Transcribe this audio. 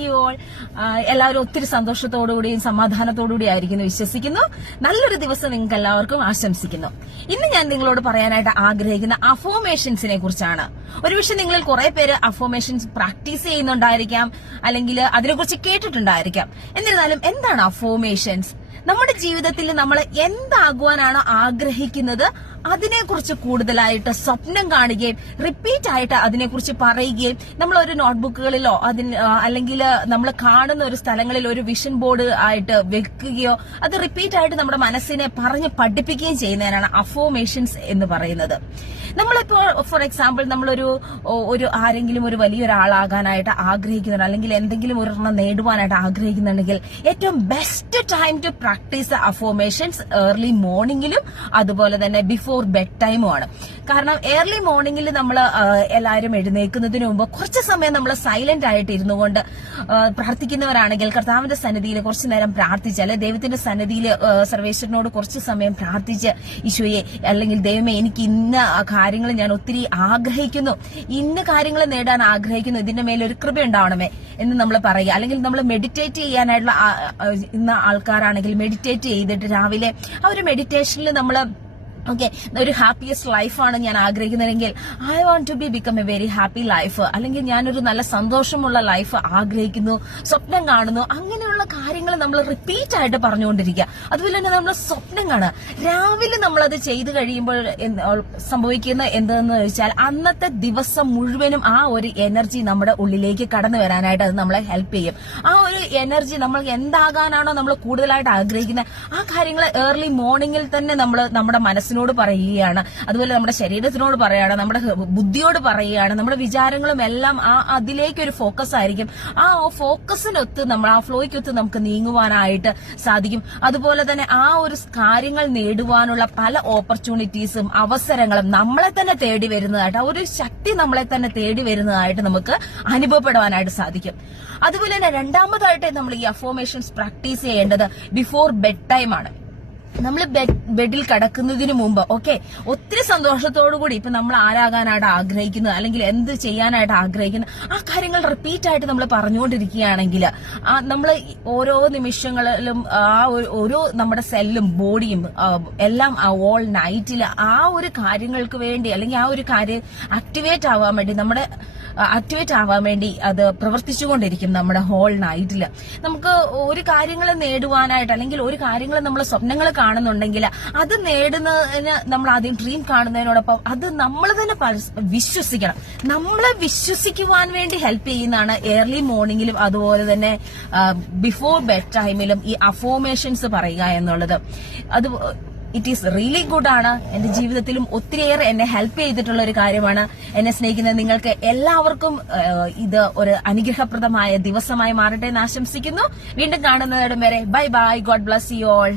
all എല്ലാവരും ഒത്തിരി സന്തോഷത്തോടുകൂടിയും സമാധാനത്തോടുകൂടി ആയിരിക്കുന്നു വിശ്വസിക്കുന്നു. നല്ലൊരു ദിവസം നിങ്ങൾക്ക് എല്ലാവർക്കും ആശംസിക്കുന്നു. ഇന്ന് ഞാൻ നിങ്ങളോട് പറയാനായിട്ട് ആഗ്രഹിക്കുന്ന അഫോമേഷൻസിനെ കുറിച്ചാണ്. ഒരുപക്ഷെ നിങ്ങളിൽ കുറെ പേര് അഫോമേഷൻസ് പ്രാക്ടീസ് ചെയ്യുന്നുണ്ടായിരിക്കാം, അല്ലെങ്കിൽ അതിനെക്കുറിച്ച് കേട്ടിട്ടുണ്ടായിരിക്കാം. എന്നിരുന്നാലും എന്താണ് അഫോമേഷൻസ്? നമ്മുടെ ജീവിതത്തിൽ നമ്മൾ എന്താകുവാനാണ് ആഗ്രഹിക്കുന്നത് അതിനെക്കുറിച്ച് കൂടുതലായിട്ട് സ്വപ്നം കാണുകയും റിപ്പീറ്റ് ആയിട്ട് അതിനെക്കുറിച്ച് പറയുകയും നമ്മൾ ഒരു നോട്ട്ബുക്കുകളിലോ അല്ലെങ്കിൽ നമ്മൾ കാണുന്ന ഒരു സ്ഥലങ്ങളിൽ ഒരു വിഷൻ ബോർഡ് ആയിട്ട് വെക്കുകയോ അത് റിപ്പീറ്റ് ആയിട്ട് നമ്മുടെ മനസ്സിനെ പറഞ്ഞ് പഠിപ്പിക്കുകയും ചെയ്യുന്നതിനാണ് അഫോമേഷൻസ് എന്ന് പറയുന്നത്. നമ്മളിപ്പോ ഫോർ എക്സാമ്പിൾ നമ്മളൊരു ആരെങ്കിലും ഒരു വലിയൊരാളാകാനായിട്ട് ആഗ്രഹിക്കുന്നുണ്ട്, അല്ലെങ്കിൽ എന്തെങ്കിലും ഒരെണ്ണം നേടുവാനായിട്ട് ആഗ്രഹിക്കുന്നുണ്ടെങ്കിൽ ഏറ്റവും best time to practise affirmations early മോർണിംഗിലും അതുപോലെ തന്നെ ബിഫോർ ബെഡ് ടൈമുമാണ്. കാരണം ഏർലി മോർണിംഗിൽ നമ്മൾ എല്ലാവരും എഴുന്നേൽക്കുന്നതിന് മുമ്പ് കുറച്ച് സമയം നമ്മൾ സൈലന്റ് ആയിട്ട് ഇരുന്നു കൊണ്ട് പ്രാർത്ഥിക്കുന്നവരാണെങ്കിൽ കർത്താവിന്റെ സന്നിധിയിൽ കുറച്ചു നേരം പ്രാർത്ഥിച്ച്, അല്ലെ ദൈവത്തിന്റെ സന്നിധിയിൽ സർവേശ്വരനോട് കുറച്ച് സമയം പ്രാർത്ഥിച്ച്, ഈശോയെ അല്ലെങ്കിൽ ദൈവമേ എനിക്ക് ഇന്ന കാര്യങ്ങൾ ഞാൻ ഒത്തിരി ആഗ്രഹിക്കുന്നു, ഇന്ന കാര്യങ്ങൾ നേടാൻ ആഗ്രഹിക്കുന്നു, ഇതിന്റെ മേലൊരു കൃപ ഉണ്ടാവണമേ എന്ന് നമ്മൾ പറയുക. അല്ലെങ്കിൽ നമ്മൾ മെഡിറ്റേറ്റ് ചെയ്യാനായിട്ടുള്ള ഇന്ന ആൾക്കാരാണെങ്കിൽ മെഡിറ്റേറ്റ് ചെയ്തിട്ട് രാവിലെ ആ ഒരു മെഡിറ്റേഷനിൽ നമ്മൾ ഒരു ഹാപ്പിയസ്റ്റ് ലൈഫാണ് ഞാൻ ആഗ്രഹിക്കുന്നതെങ്കിൽ I want to become a very happy life, അല്ലെങ്കിൽ ഞാനൊരു നല്ല സന്തോഷമുള്ള ലൈഫ് ആഗ്രഹിക്കുന്നു, സ്വപ്നം കാണുന്നു, അങ്ങനെയുള്ള കാര്യങ്ങൾ നമ്മൾ റിപ്പീറ്റ് ആയിട്ട് പറഞ്ഞുകൊണ്ടിരിക്കുക. അതുപോലെ തന്നെ നമ്മൾ സ്വപ്നം കാണുക. രാവിലെ നമ്മളത് ചെയ്തു കഴിയുമ്പോൾ സംഭവിക്കുന്ന എന്തെന്ന് വെച്ചാൽ അന്നത്തെ ദിവസം മുഴുവനും ആ ഒരു എനർജി നമ്മുടെ ഉള്ളിലേക്ക് കടന്നു വരാനായിട്ട് അത് നമ്മളെ ഹെൽപ്പ് ചെയ്യും. ആ ഒരു എനർജി നമ്മൾ എന്താകാനാണോ നമ്മൾ കൂടുതലായിട്ട് ആഗ്രഹിക്കുന്നത് ആ കാര്യങ്ങൾ ഏർലി മോർണിംഗിൽ തന്നെ നമ്മൾ നമ്മുടെ മനസ്സിനോട് പറയുകയാണ്, അതുപോലെ നമ്മുടെ ശരീരത്തിനോട് പറയുകയാണ്, നമ്മുടെ ബുദ്ധിയോട് പറയുകയാണ്. നമ്മുടെ വിചാരങ്ങളും എല്ലാം അതിലേക്ക് ഒരു ഫോക്കസ് ആയിരിക്കും. ആ ഫോക്കസിനൊത്ത് നമ്മൾ ആ ഫ്ലോയ്ക്കൊത്ത് നമുക്ക് നീങ്ങുവാനായിട്ട് സാധിക്കും. അതുപോലെ തന്നെ ആ ഒരു കാര്യങ്ങൾ നേടുവാനുള്ള പല ഓപ്പർച്യൂണിറ്റീസും അവസരങ്ങളും നമ്മളെ തന്നെ തേടി വരുന്നതായിട്ട്, ആ ഒരു ശക്തി നമ്മളെ തന്നെ തേടി വരുന്നതായിട്ട് നമുക്ക് അനുഭവപ്പെടുവാനായിട്ട് സാധിക്കും. അതുപോലെ തന്നെ രണ്ടാമതായിട്ട് നമ്മൾ ഈ അഫോമേഷൻസ് പ്രാക്ടീസ് ചെയ്യേണ്ടത് ബിഫോർ ബെഡ് ടൈം ആണ്. നമ്മൾ ബെഡിൽ കിടക്കുന്നതിന് മുമ്പ് ഒത്തിരി സന്തോഷത്തോടുകൂടി ഇപ്പൊ നമ്മൾ ആരാകാനായിട്ട് ആഗ്രഹിക്കുന്നത് അല്ലെങ്കിൽ എന്ത് ചെയ്യാനായിട്ട് ആഗ്രഹിക്കുന്നത് ആ കാര്യങ്ങൾ റിപ്പീറ്റ് ആയിട്ട് നമ്മൾ പറഞ്ഞുകൊണ്ടിരിക്കുകയാണെങ്കിൽ നമ്മൾ ഓരോ നിമിഷങ്ങളിലും ഓരോ നമ്മുടെ സെല്ലും ബോഡിയും എല്ലാം ഓൾ നൈറ്റിൽ ആ ഒരു കാര്യങ്ങൾക്ക് വേണ്ടി അല്ലെങ്കിൽ ആ ഒരു കാര്യം ആക്ടിവേറ്റ് ആവാൻ വേണ്ടി അത് പ്രവർത്തിച്ചുകൊണ്ടിരിക്കും. നമ്മുടെ ഹോൾ നൈറ്റിൽ നമുക്ക് ഒരു കാര്യങ്ങൾ നേടുവാനായിട്ട് അല്ലെങ്കിൽ ഒരു കാര്യങ്ങൾ നമ്മൾ സ്വപ്നങ്ങൾ കാണുന്നുണ്ടെങ്കിൽ അത് നേടുന്നതിന് നമ്മൾ ആദ്യം ഡ്രീം കാണുന്നതിനോടൊപ്പം അത് നമ്മൾ തന്നെ വിശ്വസിക്കണം. നമ്മളെ വിശ്വസിക്കുവാൻ വേണ്ടി ഹെൽപ്പ് ചെയ്യുന്നതാണ് ഏർലി മോർണിംഗിലും അതുപോലെ തന്നെ ബിഫോർ ബെഡ് ടൈമിലും ഈ അഫോമേഷൻസ് പറയുക എന്നുള്ളത്. അത് ഇറ്റ് ഈസ് റിയലി ഗുഡ് ആണ്. എന്റെ ജീവിതത്തിലും ഒത്തിരിയേറെ എന്നെ ഹെൽപ്പ് ചെയ്തിട്ടുള്ള ഒരു കാര്യമാണ്. എന്നെ സ്നേഹിക്കുന്ന നിങ്ങൾക്ക് എല്ലാവർക്കും ഇത് ഒരു അനുഗ്രഹപ്രദമായ ദിവസമായി മാറട്ടെ എന്ന് ആശംസിക്കുന്നു. വീണ്ടും കാണുന്നതിടം വരെ bye bye. God bless you all.